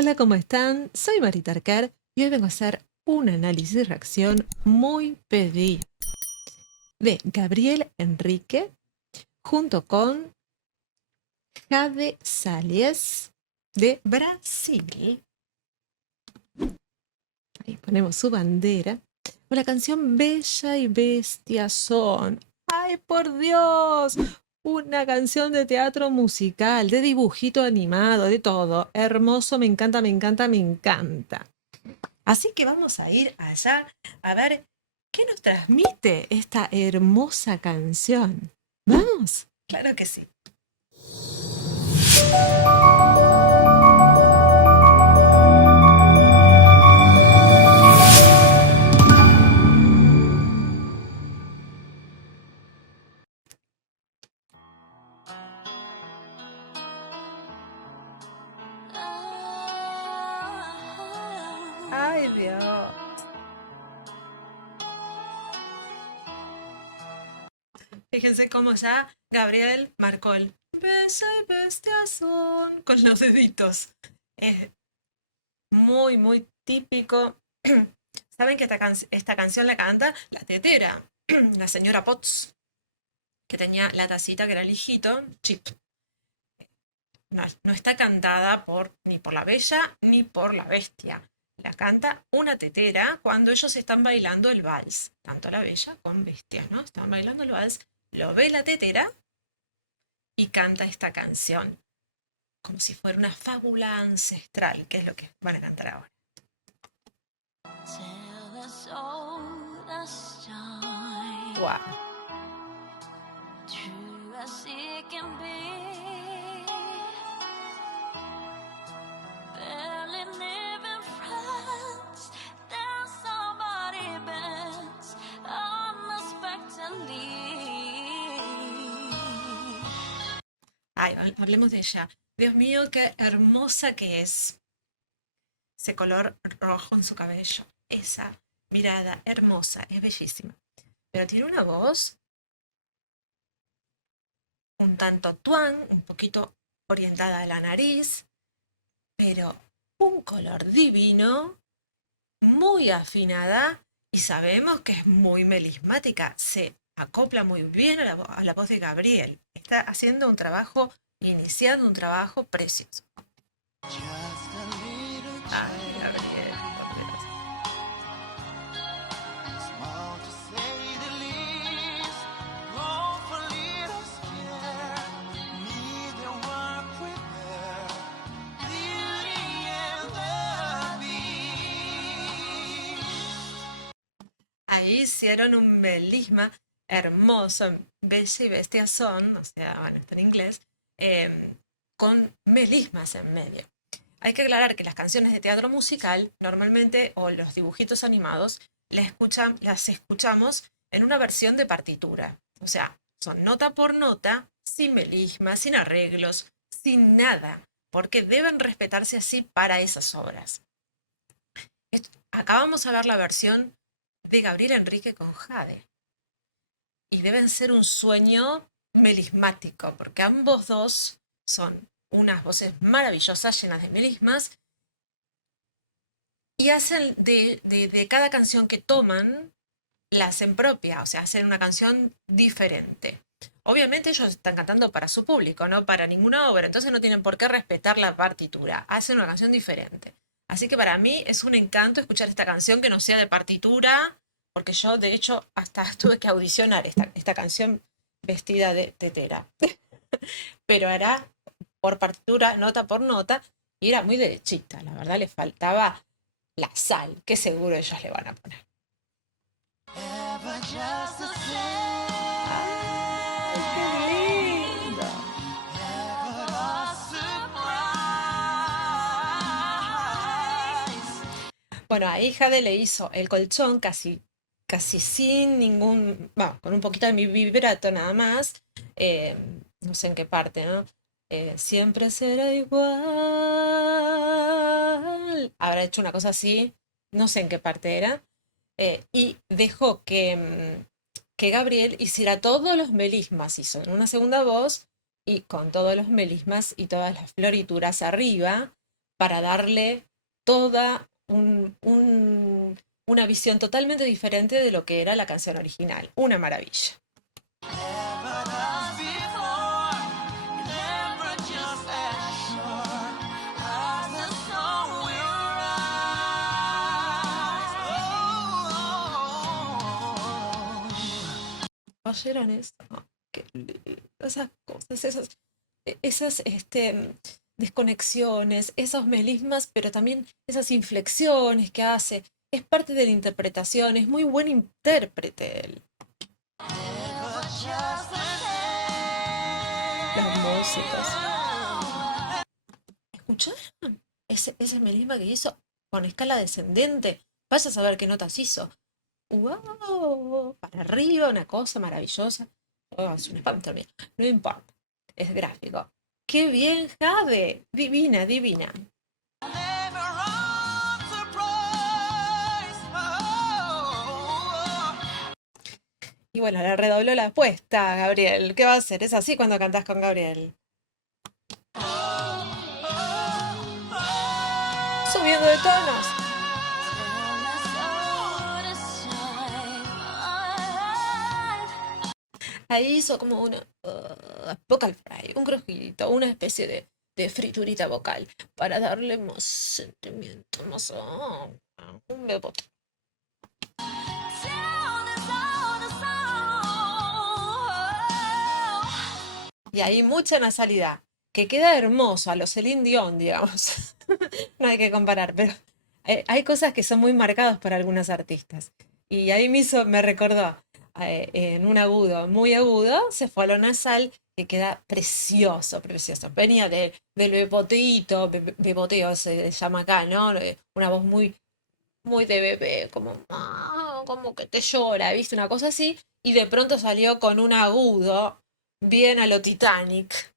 Hola, ¿cómo están? Soy Marita Arquer y hoy vengo a hacer un análisis de reacción muy pedido de Gabriel Henrique junto con Jade Salies de Brasil. Ahí ponemos su bandera. Con la canción Bella y Bestia son. ¡Ay, por Dios! Una canción de teatro musical, de dibujito animado, de todo. Hermoso, me encanta, me encanta, me encanta. Así que vamos a ir allá a ver qué nos transmite esta hermosa canción. ¿Vamos? Claro que sí. Ay, Dios. Fíjense cómo ya Gabriel marcó el Bella y bestia son con los deditos. Es muy, muy típico. ¿Saben que esta canción la canta la tetera, la señora Potts, que tenía la tacita que era el hijito, Chip? No, no está cantada ni por la bella ni por la bestia. La canta una tetera cuando ellos están bailando el vals. Tanto la bella como bestia, ¿no? Están bailando el vals. Lo ve la tetera y canta esta canción. Como si fuera una fábula ancestral, que es lo que van a cantar ahora. Wow. Ay, hablemos de ella. Dios mío, qué hermosa que es. Ese color rojo en su cabello. Esa mirada hermosa, es bellísima. Pero tiene una voz un tanto tuán, un poquito orientada a la nariz, pero un color divino, muy afinada y sabemos que es muy melismática. Se acopla muy bien a la voz de Gabriel. Está haciendo un trabajo, iniciando un trabajo precioso. Ay, Gabriel, por Dios. Ahí hicieron un melisma hermoso, Bella y Bestia son, o sea, bueno, está en inglés, con melismas en medio. Hay que aclarar que las canciones de teatro musical, normalmente, o los dibujitos animados, las escuchamos en una versión de partitura. O sea, son nota por nota, sin melismas, sin arreglos, sin nada, porque deben respetarse así para esas obras. Acá vamos a ver la versión de Gabriel Enrique con Jade. Y deben ser un sueño melismático, porque ambos dos son unas voces maravillosas, llenas de melismas, y hacen de cada canción que toman, la hacen propia, o sea, hacen una canción diferente. Obviamente ellos están cantando para su público, no para ninguna obra, entonces no tienen por qué respetar la partitura, hacen una canción diferente. Así que para mí es un encanto escuchar esta canción que no sea de partitura, porque yo de hecho hasta tuve que audicionar esta canción vestida de tetera, pero era por partitura, nota por nota, y era muy derechita, la verdad le faltaba la sal, que seguro ellos le van a poner. ¡Ay, qué lindo! Bueno, a Jade le hizo el colchón casi sin ningún, bueno, con un poquito de mi vibrato nada más, eh, no sé en qué parte, ¿no? Siempre será igual. Habrá hecho una cosa así, no sé en qué parte era, y dejó que Gabriel hiciera todos los melismas, hizo en una segunda voz y con todos los melismas y todas las florituras arriba, para darle toda una visión totalmente diferente de lo que era la canción original. Una maravilla. ¿Oyeron eso? Esas cosas, esas desconexiones, esos melismas, pero también esas inflexiones que hace. Es parte de la interpretación, es muy buen intérprete él. Los músicos. ¿Escucharon? Ese melisma que hizo con escala descendente. Vaya a saber qué notas hizo. ¡Wow! Para arriba, una cosa maravillosa. Oh, es un espanto mío. No importa. Es gráfico. ¡Qué bien, Jade! Divina, divina. Y bueno, le redobló la apuesta, Gabriel. ¿Qué va a hacer? Es así cuando cantás con Gabriel. Subiendo de tonos. Ahí hizo como una vocal fry, un crujito, una especie de friturita vocal para darle más sentimiento, más un bebote. Y ahí mucha nasalidad, que queda hermoso a los Celine Dion, digamos. No hay que comparar, pero hay cosas que son muy marcadas para algunos artistas. Y ahí me recordó, en un agudo, muy agudo, se fue a lo nasal, que queda precioso, precioso. Venía del beboteíto, beboteo se llama acá, ¿no? Una voz muy, muy de bebé, como, como que te llora, ¿viste? Una cosa así. Y de pronto salió con un agudo, bien a lo Titanic,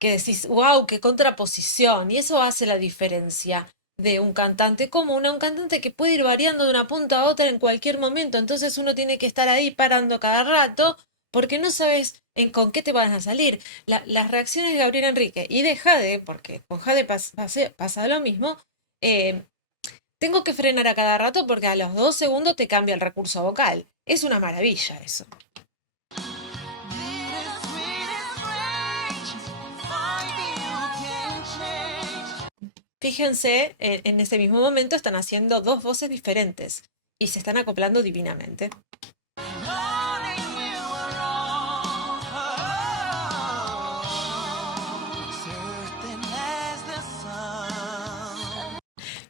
que decís, wow, qué contraposición. Y eso hace la diferencia de un cantante común a un cantante que puede ir variando de una punta a otra en cualquier momento. Entonces uno tiene que estar ahí parando cada rato porque no sabes con qué te van a salir. Las reacciones de Gabriel Enrique y de Jade, porque con Jade pasa lo mismo, eh, tengo que frenar a cada rato porque a los 2 segundos te cambia el recurso vocal. Es una maravilla eso. Fíjense, en ese mismo momento están haciendo dos voces diferentes y se están acoplando divinamente.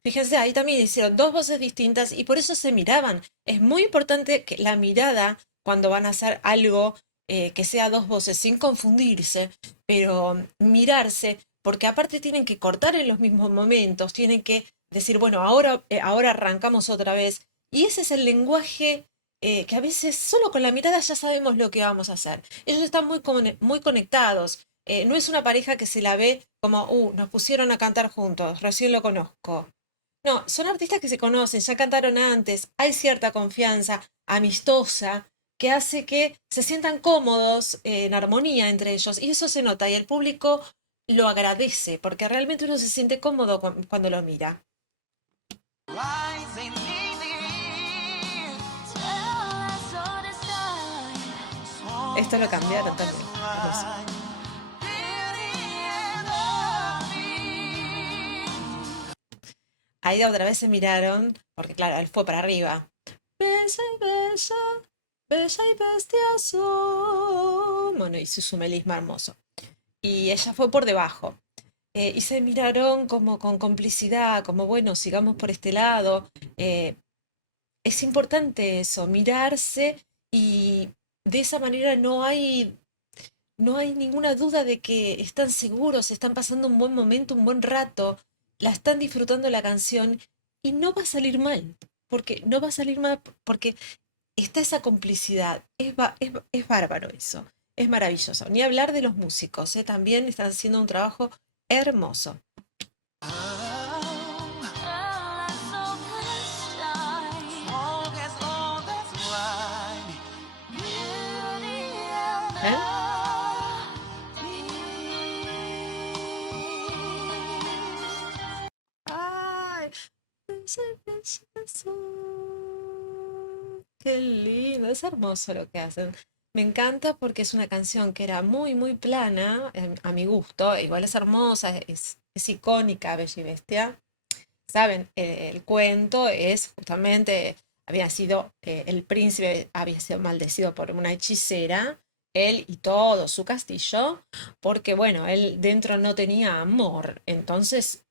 Fíjense, ahí también hicieron dos voces distintas y por eso se miraban. Es muy importante que la mirada, cuando van a hacer algo, que sea dos voces sin confundirse, pero mirarse, porque aparte tienen que cortar en los mismos momentos, tienen que decir, bueno, ahora arrancamos otra vez. Y ese es el lenguaje, que a veces solo con la mirada ya sabemos lo que vamos a hacer. Ellos están muy conectados. No es una pareja que se la ve como, nos pusieron a cantar juntos, recién lo conozco. No, son artistas que se conocen, ya cantaron antes, hay cierta confianza amistosa que hace que se sientan cómodos, en armonía entre ellos, y eso se nota y el público lo agradece, porque realmente uno se siente cómodo cuando lo mira. Esto lo cambiaron también. Ahí otra vez se miraron, porque claro, él fue para arriba. Bella y bella, bella y bestiazo. Bueno, hizo su melisma hermoso. Y ella fue por debajo. Y se miraron como con complicidad, como bueno, sigamos por este lado. Es importante eso, mirarse y de esa manera no hay ninguna duda de que están seguros, están pasando un buen momento, un buen rato, la están disfrutando la canción y no va a salir mal, porque no va a salir mal porque está esa complicidad. Es bárbaro eso, es maravilloso. Ni hablar de los músicos, también están haciendo un trabajo hermoso. ¿Eh? Qué lindo, es hermoso lo que hacen. Me encanta porque es una canción que era muy, muy plana, a mi gusto. Igual es hermosa, es icónica, Bella y Bestia. Saben, el cuento es justamente, había sido, el príncipe había sido maldecido por una hechicera, él y todo su castillo, porque bueno, él dentro no tenía amor. Entonces,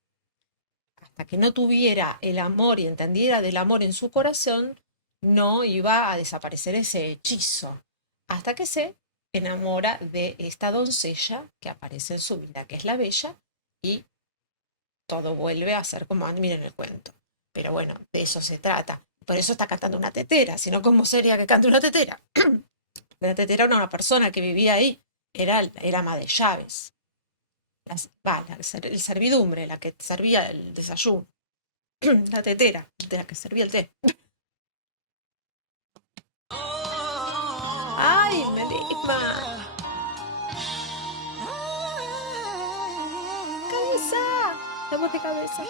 hasta que no tuviera el amor y entendiera del amor en su corazón, no iba a desaparecer ese hechizo. Hasta que se enamora de esta doncella que aparece en su vida, que es la Bella, y todo vuelve a ser como miren el cuento. Pero bueno, de eso se trata. Por eso está cantando una tetera, sino cómo sería que cante una tetera. La tetera era una persona que vivía ahí, era ama de llaves, el servidumbre, la que servía el desayuno, la tetera, de la que servía el té. ¡Ay, Melisma! ¡Cabeza! La voz de cabeza.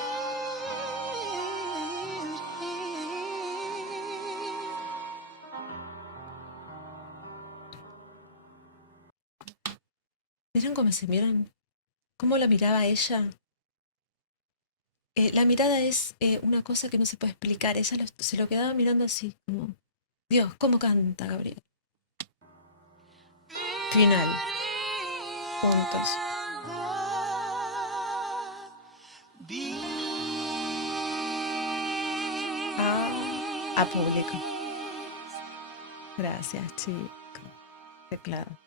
¿Vieron cómo se miran? ¿Cómo la miraba ella? La mirada es una cosa que no se puede explicar. Ella se lo quedaba mirando así, como, Dios, ¿cómo canta Gabriel? Final, juntos. A público. Gracias, chicos. Teclado.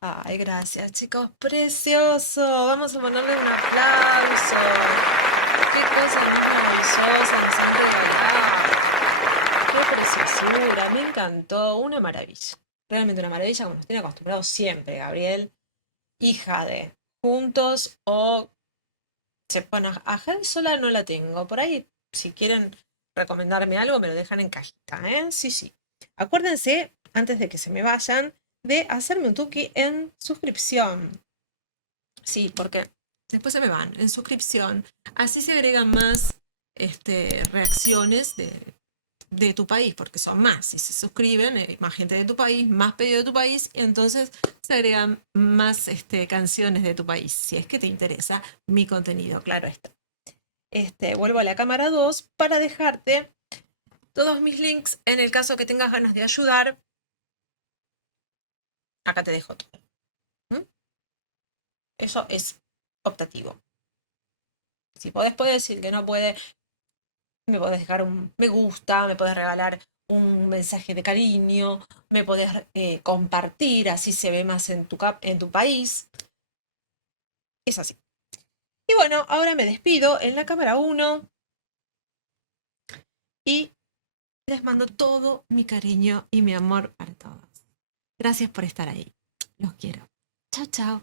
Ay, gracias, chicos. Precioso. Vamos a ponerle un aplauso. Qué cosa más maravillosa nos han regalado. Qué preciosura. Me encantó. Una maravilla. Realmente una maravilla, como nos tiene acostumbrados siempre, Gabriel. Hija de Juntos o bueno, a Jade sola no la tengo. Por ahí, si quieren recomendarme algo, me lo dejan en cajita, ¿eh? Sí, sí. Acuérdense, antes de que se me vayan, de hacerme un tuki en suscripción. Sí, porque después se me van en suscripción. Así se agregan más reacciones de tu país, porque son más. Si se suscriben, más gente de tu país, más pedido de tu país, y entonces se agregan más canciones de tu país, si es que te interesa mi contenido, claro está. Vuelvo a la cámara 2 para dejarte todos mis links en el caso que tengas ganas de ayudar. Acá te dejo todo. ¿Mm? Eso es optativo. Si puedes decir que no puede, me podés dejar un me gusta, me podés regalar un mensaje de cariño, me podés compartir, así se ve más en tu país. Es así. Y bueno, ahora me despido en la cámara 1 y les mando todo mi cariño y mi amor para todos. Gracias por estar ahí. Los quiero. Chao, chao.